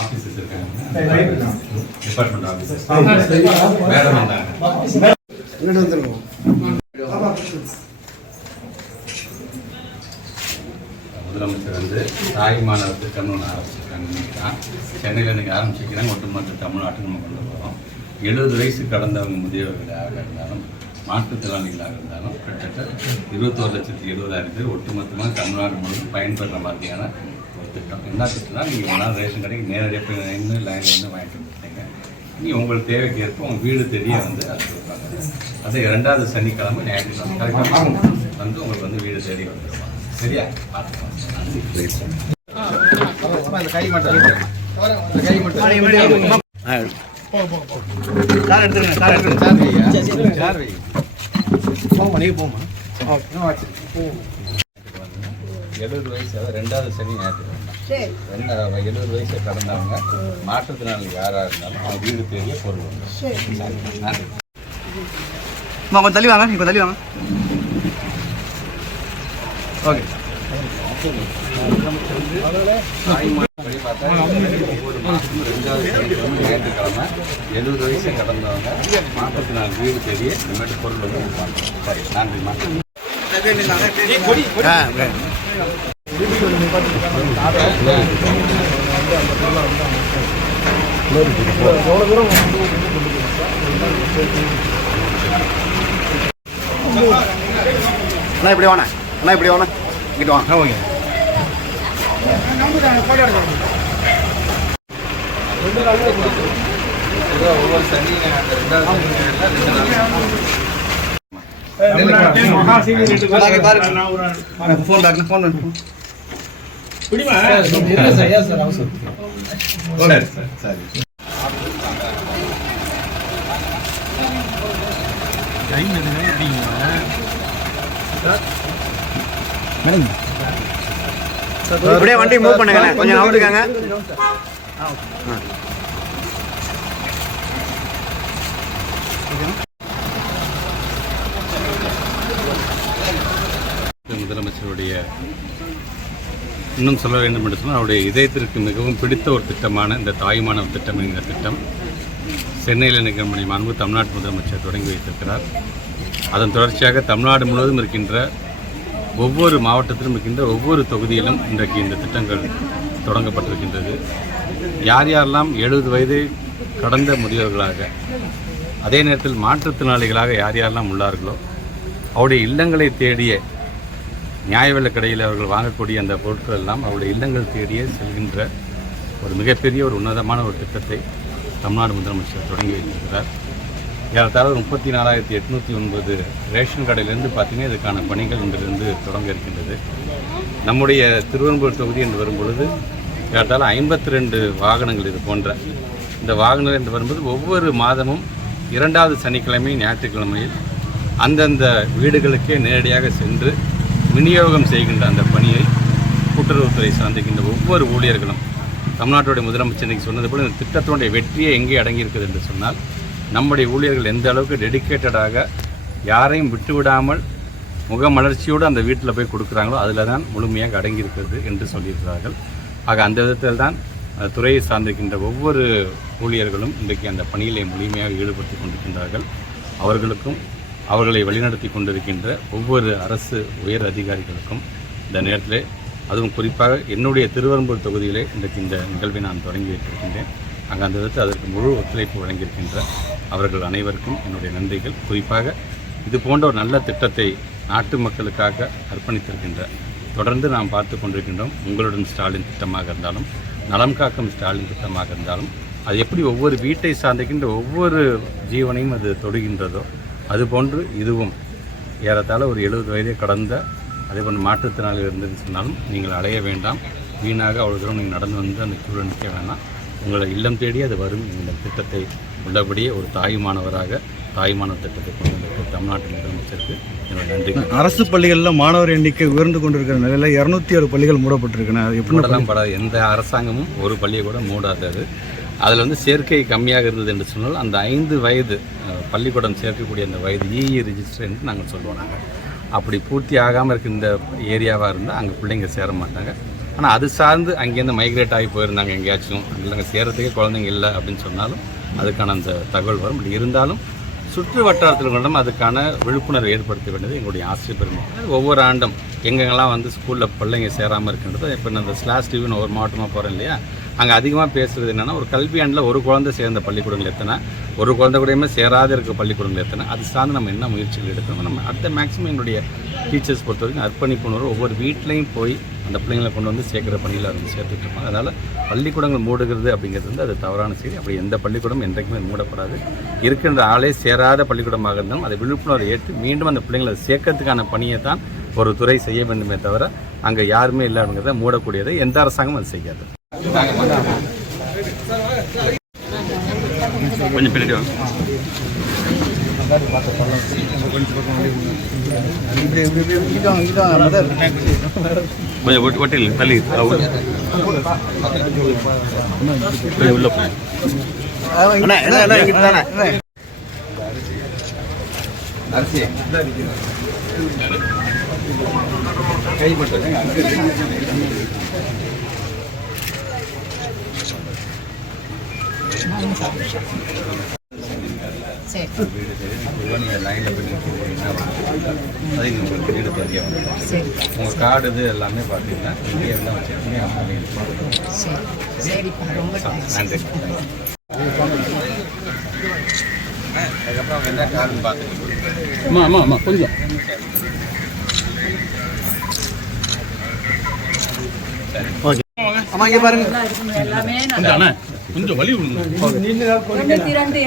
Offices இருக்காங்க department offices madam வந்தாங்க முதலமைச்சர் வந்து தாய்மானவர் திட்டம்னு ஒன்று ஆரம்பிச்சிருக்காங்க இன்னைக்கு தான் சென்னையில் இன்றைக்கி ஆரம்பிச்சிருக்கிறாங்க ஒட்டுமொத்த தமிழ்நாட்டுக்கு நம்ம கொண்டு போகிறோம் எழுபது வயசு கடந்தவங்க முதியவர்களாக இருந்தாலும் மாற்றுத்திறனாளிகளாக இருந்தாலும் கிட்டத்தட்ட இருபத்தோரு லட்சத்தி எழுபதாயிரம் பேர் ஒட்டுமொத்தமாக தமிழ்நாடு முழுவதும் பயன்படுற மாதிரியான ஒரு திட்டம். என்ன திட்டம்னா நீங்கள் ஒரு ரேஷன் கடைக்கு நேரடியாக போய் நின்று லைனில் இருந்து வாங்கிட்டு வந்துட்டீங்க. நீ உங்களுக்கு தேவைக்கு ஏற்ப உங்கள் வீடு தெரிய வந்து அது கொடுப்பாங்க. அது இரண்டாவது சனிக்கிழமை ஞாயிற்றுக்கிழமை கரெக்டாக வந்து உங்களுக்கு வந்து வீடு தேடி வந்துடுவாங்க சரியா? பார்த்துக்கலாம். எழுபது வயசு அதாவது ரெண்டாவது சனி ஞாயிற்றுக்கிழமை. ரெண்டா எழுபது வயசை கடந்தவங்க. மாற்றுத்திறனாளி யாராக இருந்தாலும் அவங்க வீடு தேடிய பொருள் வந்து கொஞ்சம் தள்ளி வாங்க நீ கொஞ்சம் தள்ளி வாங்க. ஓகே. ஒவ்வொரு மாதமும் ரெண்டாவது ஞாயிற்றுக்கிழமை எழுபது கடந்தவங்க வீடு இந்த மாதிரி பொருள் வந்து கொடுப்பாங்க அண்ணா இப்படி வாண்ணா. அண்ணா இப்படி வாண்ணா. இங்கிட்டு வாங்க ஓகே. ஒவ்வொரு சனி அந்த ரெண்டாவது ரெண்டு நாள் ஃபோன் பேக் ஃபோன் பண்ணு சரி சரி சரி அப்படியே வண்டி மூவ் பண்ணுங்க கொஞ்சம் நவுட்டுக்காங்க முதலமைச்சருடைய இன்னும் சொல்ல வேண்டும் என்று சொன்னால் அவருடைய இதயத்திற்கு மிகவும் பிடித்த ஒரு திட்டமான இந்த தாய்மானவர் திட்டம் என்கிற திட்டம். சென்னையில் நிகழ்மணி மாண்பு தமிழ்நாட்டு முதலமைச்சர் தொடங்கி வைத்திருக்கிறார். அதன் தொடர்ச்சியாக தமிழ்நாடு முழுவதும் இருக்கின்ற ஒவ்வொரு மாவட்டத்திலும் இருக்கின்ற ஒவ்வொரு தொகுதியிலும் இன்றைக்கு இந்த திட்டங்கள் தொடங்கப்பட்டிருக்கின்றது. யார் யாரெல்லாம் எழுபது வயதை கடந்த முதியோர்களாக அதே நேரத்தில் மாற்றுத்திறனாளிகளாக யார் யாரெல்லாம் உள்ளார்களோ அவருடைய இல்லங்களை தேடிய நியாய விலக்கடையில் அவர்கள் வாங்கக்கூடிய அந்த பொருட்கள் எல்லாம் அவருடைய இல்லங்கள் தேடியே செல்கின்ற ஒரு மிகப்பெரிய ஒரு உன்னதமான ஒரு திட்டத்தை தமிழ்நாடு முதலமைச்சர் தொடங்கி வைத்திருக்கிறார். ஏறத்தாழ முப்பத்தி நாலாயிரத்தி எட்நூற்றி ஒன்பது ரேஷன் கடையிலிருந்து பார்த்தீங்கன்னா இதுக்கான பணிகள் இன்றிலிருந்து தொடங்க இருக்கின்றது. நம்முடைய திருவெரும்பூர் தொகுதி என்று வரும்பொழுது ஏறத்தாழ ஐம்பத்தி ரெண்டு வாகனங்கள் இது போன்ற இந்த வாகனங்கள் என்று வரும்போது ஒவ்வொரு மாதமும் இரண்டாவது சனிக்கிழமை ஞாயிற்றுக்கிழமையில் அந்தந்த வீடுகளுக்கே நேரடியாக சென்று விநியோகம் செய்கின்ற அந்த பணியை கூட்டுறவுத்துறை சார்ந்திருக்கின்ற ஒவ்வொரு ஊழியர்களும் தமிழ்நாட்டுடைய முதலமைச்சர் இன்னைக்கு சொன்னது போல இந்த திட்டத்தினுடைய வெற்றியே எங்கே அடங்கியிருக்குது என்று சொன்னால் நம்முடைய ஊழியர்கள் எந்த அளவுக்கு டெடிக்கேட்டடாக யாரையும் விட்டுவிடாமல் முகமலர்ச்சியோடு அந்த வீட்டில் போய் கொடுக்குறாங்களோ அதில் தான் முழுமையாக அடங்கியிருக்கிறது என்று சொல்லியிருக்கிறார்கள். ஆக அந்த விதத்தில் தான் துறையை சார்ந்திருக்கின்ற ஒவ்வொரு ஊழியர்களும் இன்றைக்கு அந்த பணியிலே முழுமையாக ஈடுபடுத்தி கொண்டிருக்கின்றார்கள். அவர்களுக்கும் அவர்களை வழிநடத்தி கொண்டிருக்கின்ற ஒவ்வொரு அரசு உயர் அதிகாரிகளுக்கும் இந்த நேரத்தில் அதுவும் குறிப்பாக என்னுடைய திருவரம்பூர் தொகுதியிலே இன்றைக்கு இந்த நிகழ்வை நான் தொடங்கி வைத்திருக்கின்றேன். அங்கே அந்த விதத்தில் அதற்கு முழு ஒத்துழைப்பு வழங்கியிருக்கின்ற அவர்கள் அனைவருக்கும் என்னுடைய நன்றிகள். குறிப்பாக இது போன்ற ஒரு நல்ல திட்டத்தை நாட்டு மக்களுக்காக அர்ப்பணித்திருக்கின்ற தொடர்ந்து நாம் பார்த்து கொண்டிருக்கின்றோம் உங்களுடன் ஸ்டாலின் திட்டமாக இருந்தாலும் நலம் காக்கும் ஸ்டாலின் திட்டமாக இருந்தாலும் அது எப்படி ஒவ்வொரு வீட்டை சார்ந்திருக்கின்ற ஒவ்வொரு ஜீவனையும் அது தொடுகின்றதோ அதுபோன்று இதுவும் ஏறத்தாழ ஒரு எழுபது வயதை கடந்த அதே போன்று மாற்றுத்திறனாளி இருந்ததுன்னு சொன்னாலும் நீங்கள் அலைய வேண்டாம். வீணாக அவ்வளோ தூரம் நீங்கள் நடந்து வந்து அந்த கியூவில் நிற்க வேண்டாம் உங்களை இல்லம் தேடி அது வரும். இந்த திட்டத்தை உள்ளபடியே ஒரு தாயுமானவராக தாய்மான திட்டத்தை கொண்டு வந்திருக்க தமிழ்நாட்டு முதலமைச்சருக்கு என்னோட நன்றி அரசு பள்ளிகளில் மாணவர் எண்ணிக்கை உயர்ந்து கொண்டிருக்கிற நிலையில் இரநூத்தி ஏழு பள்ளிகள் மூடப்பட்டிருக்கன அது எப்படி மூடலாம் படாது எந்த அரசாங்கமும் ஒரு பள்ளியை கூட மூடாதது அதில் வந்து சேர்க்கை கம்மியாக இருந்தது என்று சொன்னால் அந்த ஐந்து வயது பள்ளிக்கூடம் சேர்க்கக்கூடிய அந்த வயது இஇ ரிஜிஸ்டர் என்று நாங்கள் சொல்லுவோம் நாங்கள் அப்படி பூர்த்தி ஆகாமல் இருக்க இந்த ஏரியாவாக இருந்தால் அங்கே பிள்ளைங்க சேர மாட்டாங்க. ஆனால் அது சார்ந்து அங்கேருந்து மைக்ரேட் ஆகி போயிருந்தாங்க எங்கேயாச்சும். அங்கே அங்கே சேரத்துக்கே குழந்தைங்க இல்லை அப்படின்னு சொன்னாலும் அதுக்கான அந்த தகவல் வரும். பட் இருந்தாலும் சுற்று வட்டாரத்தில் அதுக்கான விழிப்புணர்வு ஏற்படுத்த வேண்டியது எங்களுடைய ஆசிரியர் பெருமை ஒவ்வொரு ஆண்டும் எங்கெங்கெல்லாம் வந்து ஸ்கூலில் பிள்ளைங்க சேராமல் இருக்கின்றது இப்போ நான் அந்த ஸ்லாஸ் டிவின்னு ஒவ்வொரு மாவட்டமாக போகிறேன் இல்லையா? அங்கே அதிகமாக பேசுகிறது என்னென்னா ஒரு கல்வி ஆண்டில் ஒரு குழந்தை சேர்ந்த பள்ளிக்கூடங்கள் எத்தனை? ஒரு குழந்தை கூடயுமே சேராத இருக்க பள்ளிக்கூடங்கள் எத்தனை? அது சார்ந்து நம்ம என்ன முயற்சிகள் எடுக்கணும்? நம்ம அடுத்த மேக்ஸிமம் என்னுடைய டீச்சர்ஸ் பொறுத்த வரைக்கும் அர்ப்பணிப்புணர்வு ஒவ்வொரு வீட்லேயும் போய் அந்த பிள்ளைங்களை கொண்டு வந்து சேர்க்குற பணியில் அவங்க சேர்த்துட்டு இருப்பாங்க. அதனால் பள்ளிக்கூடங்கள் மூடுகிறது அப்படிங்கிறது வந்து அது தவறான செய்தி. அப்படி எந்த பள்ளிக்கூடம் என்றைக்குமே மூடப்படாது. இருக்கின்ற ஆளே சேராத பள்ளிக்கூடமாக இருந்தாலும் அதை விழிப்புணர்வை ஏற்று மீண்டும் அந்த பிள்ளைங்களை சேர்க்கறதுக்கான பணியை தான் ஒரு துறை செய்ய வேண்டுமே தவிர அங்கே யாருமே இல்லை அப்படிங்கிறத மூடக்கூடியதை எந்த அரசாங்கமும் அது செய்யாது. கொஞ்சம் பின்னாடி வாங்க கொஞ்சம் ஒட்டில் தள்ளி உள்ள. கொஞ்சம் உள்ள அரிசி கை மட்டும் சரி லைனில் பண்ணி அது உங்களுக்கு வீடு தெரிய சரி உங்கள் கார்டு இது எல்லாமே பார்த்தீங்கன்னா இங்கே எல்லாம் வச்சுருக்கீங்க அதுக்கப்புறம் என்ன கார்டுன்னு பார்த்துட்டு ஆமாம் ஆமாம் ஆமாம் கொஞ்சம் அம்மா இங்கே பாருங்க. எல்லாமே கொஞ்சம் வலி திரண்டு